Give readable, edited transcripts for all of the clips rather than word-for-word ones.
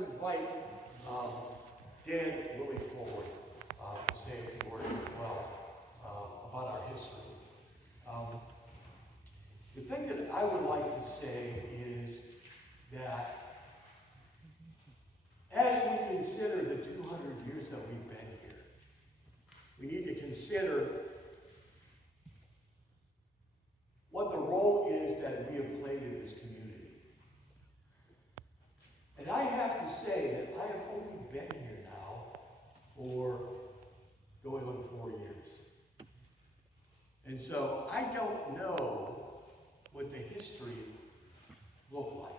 to invite Dan and Willey forward to say a few words as well about our history. The thing that I would like to say is that as we consider the 200 years that we've been here, we need to consider what the role is that we have played in this community. And I have to say that I have only been here now for going on 4 years. And so I don't know what the history looked like.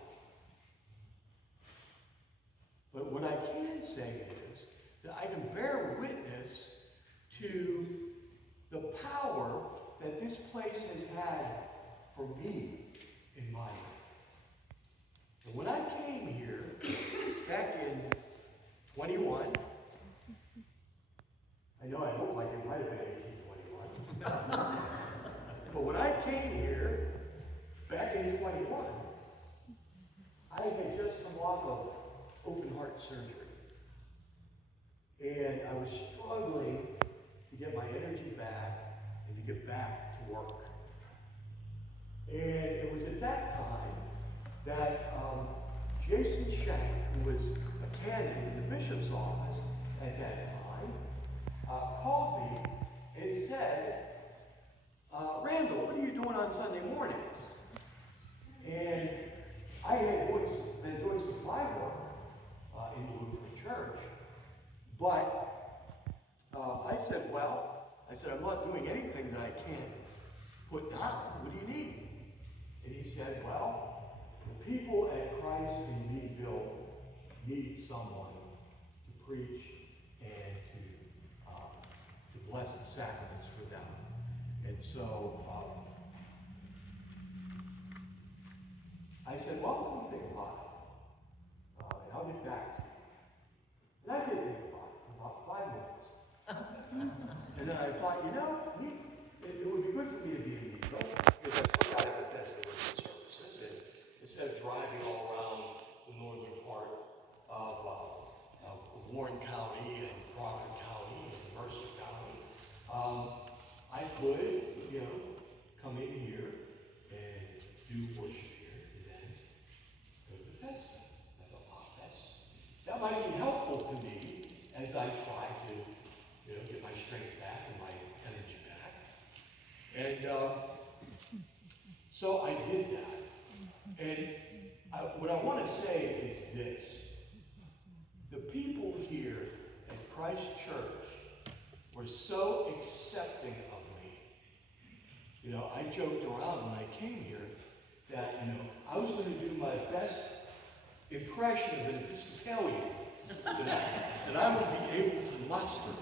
But what I can say is that I can bear witness to the power that this place has had for me in my life. And when I came here back in 21, I know I look like it might have been 1821. But when I came here back in 21, I had just come off of open heart surgery. And I was struggling to get my energy back and to get back to work. And it was at that time that Jason Shank, who was a canon in the bishop's office at that time, called me and said, Randall, what are you doing on Sunday mornings? And I had been doing supply work in the Lutheran church, but I said, I'm not doing anything that I can't put down. What do you need? And he said, well, the people at Christ in Meadville need someone to preach and to bless the sacraments for them. And so I said, well, let me think about it. And I'll get back to you. And I did think about it for about 5 minutes. And then I thought, it would be good for me to be in Meadville, because I come out of Bethesda with the services, and instead of driving all around the northern part of Warren County and Crawford County and Mercer County, I could, come in here and do worship here, and then go to Bethesda. I thought, wow, that might be helpful to me as I try to, get my strength back and my energy back. And so I did that. And what I want to say is this. The people here at Christ Church were so accepting of me. I joked around when I came here that, I was going to do my best impression of an Episcopalian that I would be able to muster.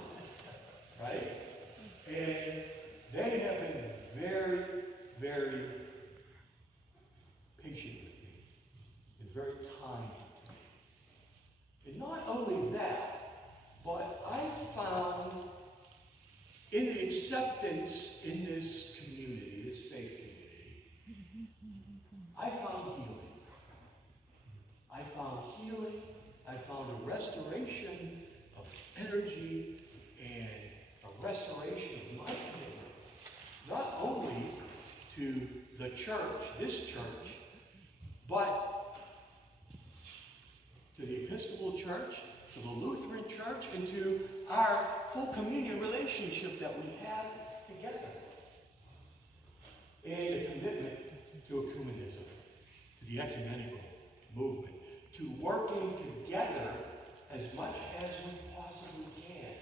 Right? And they have been very, very patient with me and very kind to me. And not only that, but I found in the acceptance in this community, this faith community, I found healing. I found healing. I found a restoration of energy and a restoration of my commitment, not only to the church, this church, but to the Episcopal Church, to the Lutheran Church, and to our full communion relationship that we have together. And a commitment to ecumenism, to the ecumenical movement, to working together as much as we possibly can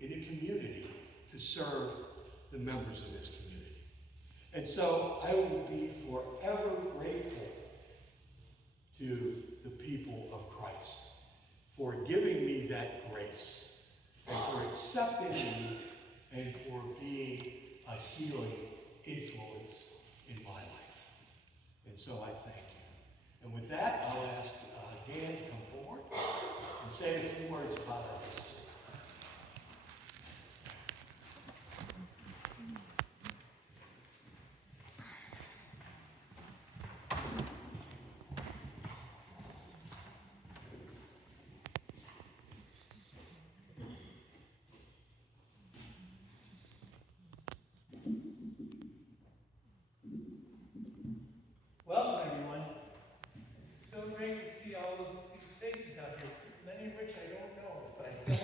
in a community to serve the members of this community. And so I will be forever grateful to the people of Christ for giving me that grace and for accepting me and for being a healing influence in my life. And so I thank you. And with that, I'll ask Dan to come forward and say a few words about our history.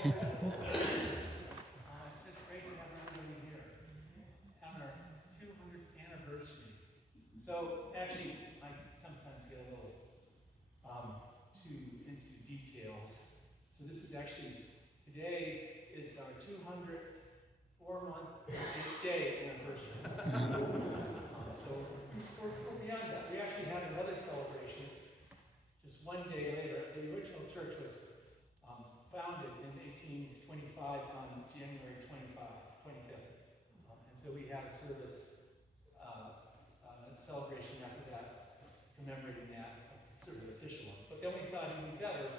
just great to have everybody here on our 200th anniversary. So actually, I sometimes get a little too into details. So this is actually, today is our 200th 4-month day anniversary. So we're beyond that. We actually had another celebration just one day later. The original church was founded in 1825 on January 25th. And so we had a service, a celebration after that, commemorating that, sort of an official one. But then we thought it would be better to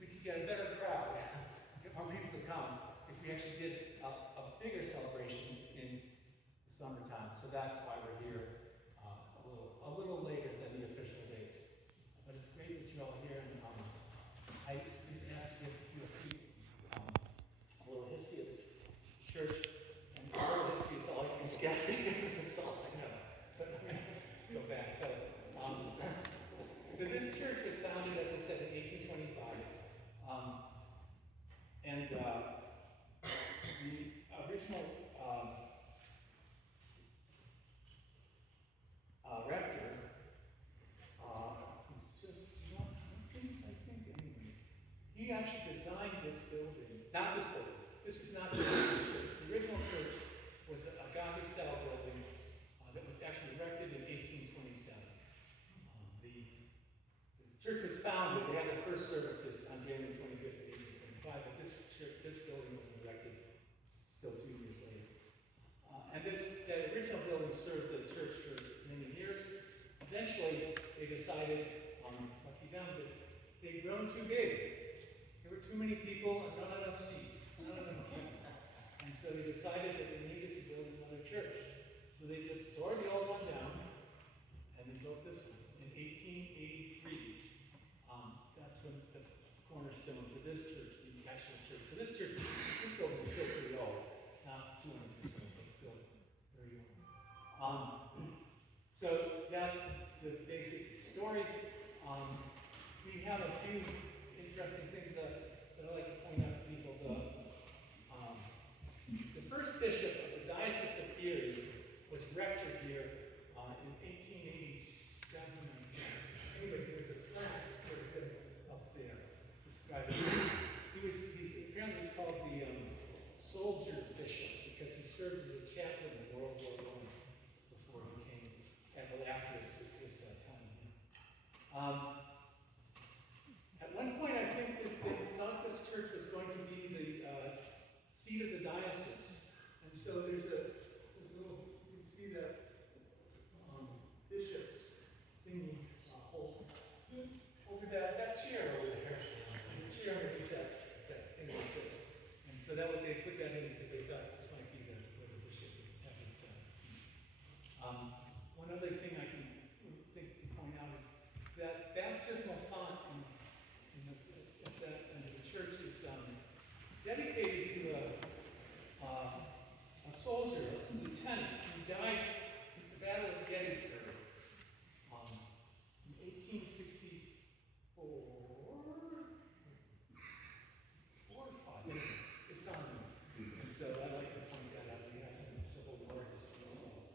we could get a better crowd, get more people to come, if we actually did a bigger celebration in the summertime. So that's why we're here a little later than the official date. But it's great that you're all here, and I asked to give you a little history of the church, and a little history is all you can get because it's all I know. But go back. So this church was founded, as I said, in 1825, and the original rector, he actually designed this building. Not this building. This is not the original church. The original church was a Gothic-style building that was actually erected in 1827. The church was founded. They had their first services on January 25th, 1825, but this building was erected still 2 years later. And that original building served the church for many years. Eventually, they decided, lucky them, that they'd grown too big. There were too many people and not enough seats, not enough pews. And so they decided that they needed to build another church. So they just tore the old one down, and they built this one in 1883. That's when the cornerstone for this church, the actual church. So this building is still pretty old, not 200%, but still very old. So that's the basic story. We have a few interesting things that I like to point out to people. The first bishop of the Diocese of Erie was rector here in 1887. Anyways, there's a plaque up there describing him. He apparently was called the soldier bishop because he served as a chaplain in World War I before he came, after his time here. At one point, I think that they thought this church was going to be the seat of the diocese. And so there's a little, you can see that bishop's thingy over that chair over there. There's a chair underneath that thing like this. And so they put that in because they thought this might be where the bishop would have his seat. One other thing I can think to point out is that baptismal font in the church is dedicated to a soldier, a lieutenant, who died at the Battle of Gettysburg in 1864. It's on there. And so I'd like to point that out. We have some Civil War history as well.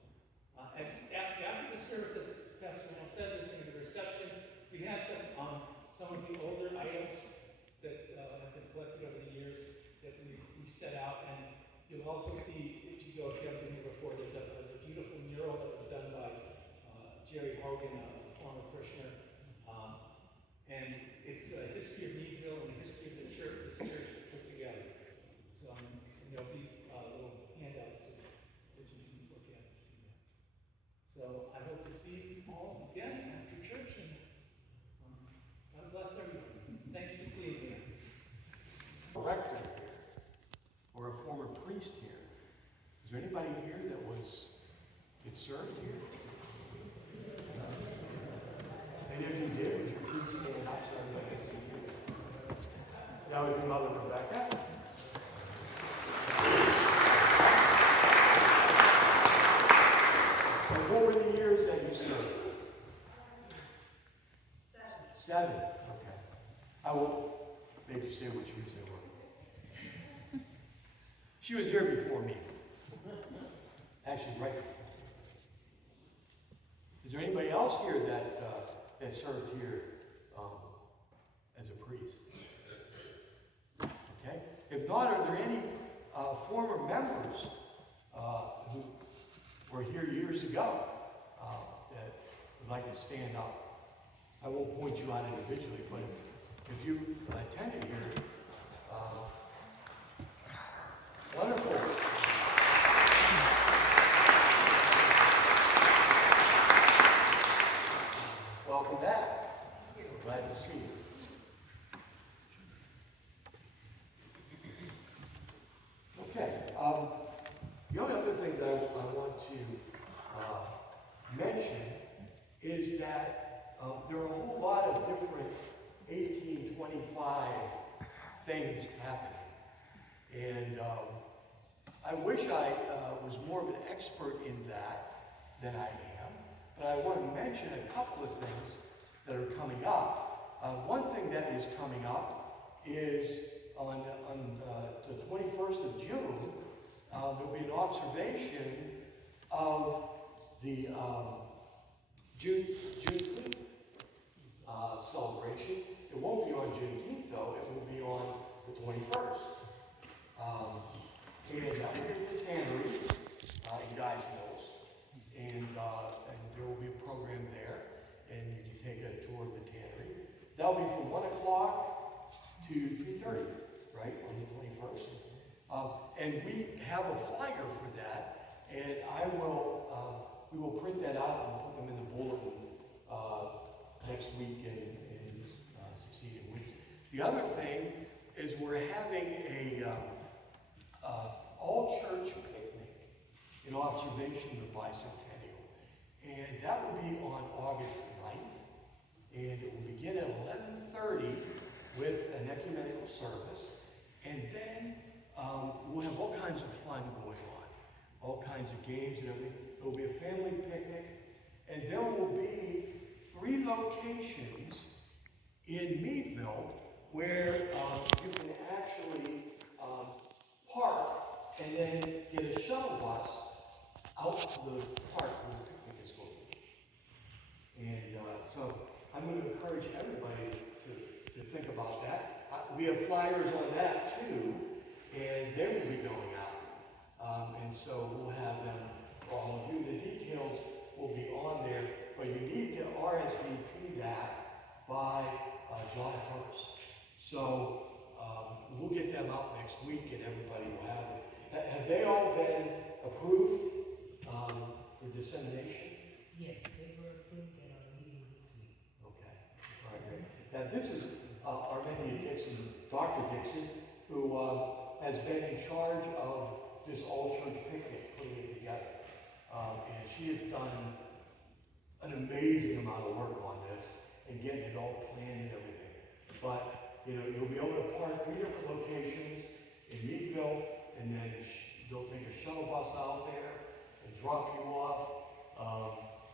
After the service, as Pastor Mel said, there's going to be a reception. We have some of the older items that have been collected over the years that we set out, and you'll also see, if you haven't been here before, there's a beautiful mural that was done by Jerry Hogan, a former parishioner, and it's a history of Meadville and the history of this church put together. So there'll be little handouts that you can look at to see that. So I hope to see you all again after church, and God bless everyone. Thanks for being here. A rector or a former priest here. Is there anybody here that served here? And if you did, would you please stand up so everybody can see you? That would be Mother Rebecca. And what were the years that you served? 7. Okay. I will made you say what years they were. She was here before me. Actually, right before me. Is there anybody else here that served here as a priest? Okay. If not, are there any former members who were here years ago that would like to stand up? I won't point you out individually, but if you attended here, wonderful. Welcome back. Glad to see you. Okay. The only other thing that I want to mention is that there are a whole lot of different 1825 things happening. And I wish I was more of an expert in that than I am. But I want to mention a couple of things that are coming up. One thing that is coming up is on the 21st of June, there'll be an observation of the Juneteenth celebration. It won't be on Juneteenth, though. It will be on the 21st. And we'll get to the tannery in Guy's Mills. And there will be a program there, and you can take a tour of the tannery. That'll be from 1 o'clock to 3:30, right, on the 21st. And we have a flyer for that, and we will print that out and put them in the bulletin next week and succeeding weeks. The other thing is we're having a all-church picnic in observation of the Bicentennial. And that will be on August 9th. And it will begin at 11:30 with an ecumenical service. And then we'll have all kinds of fun going on. All kinds of games and everything. It will be a family picnic. And there will be 3 locations in Meadville where you can actually park and then get a shuttle bus out to the park where the picnic is going to be. And so I'm going to encourage everybody to think about that. We have flyers on that too, and they will be going out. And so we'll have them for all of you. The details will be on there, but you need to RSVP that by July 1st. So we'll get them out next week and everybody will have it. Have they all been approved for dissemination? Yes, they were approved at our meeting this week. Okay. All right, great. Now this is Armenia Dixon, Dr. Dixon, who has been in charge of this all-church picnic, putting it together. And she has done an amazing amount of work on this and getting it all planned and everything. But, you know, you'll be able to park 3 different locations in Meadville, and then they'll take a shuttle bus out there and drop you off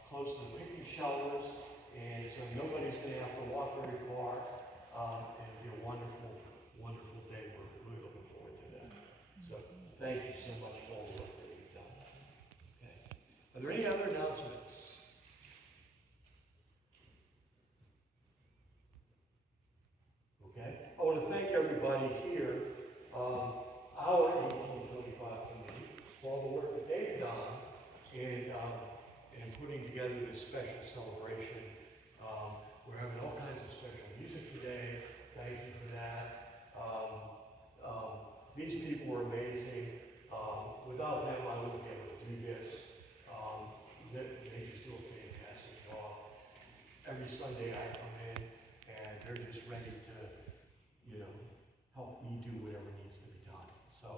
close to the picnic shelters, and so nobody's going to have to walk very far. And it'll be a wonderful, wonderful day. We're really looking forward to that. So thank you so much for all the work that you've done. Okay. Are there any other announcements? Okay. I want to thank everybody here, our 1825 committee, for all the work that they've done in putting together this special celebration. We're having all kinds of special music today. Thank you for that. These people were amazing. Without them, I wouldn't be able to do this. They just do a fantastic job. Every Sunday I come in and they're just ready to, you know, help me do whatever needs to be done. So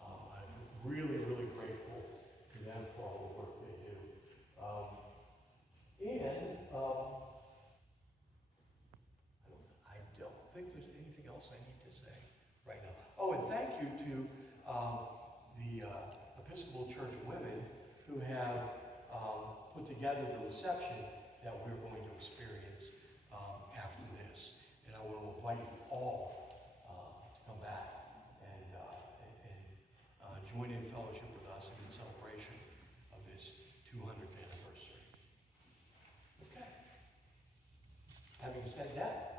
I'm really, really grateful to them for all the work they do. I don't think there's anything else I need to say right now. Oh, and thank you to the Episcopal Church women who have put together the reception that we're going to experience after this. And I want to invite you all said that.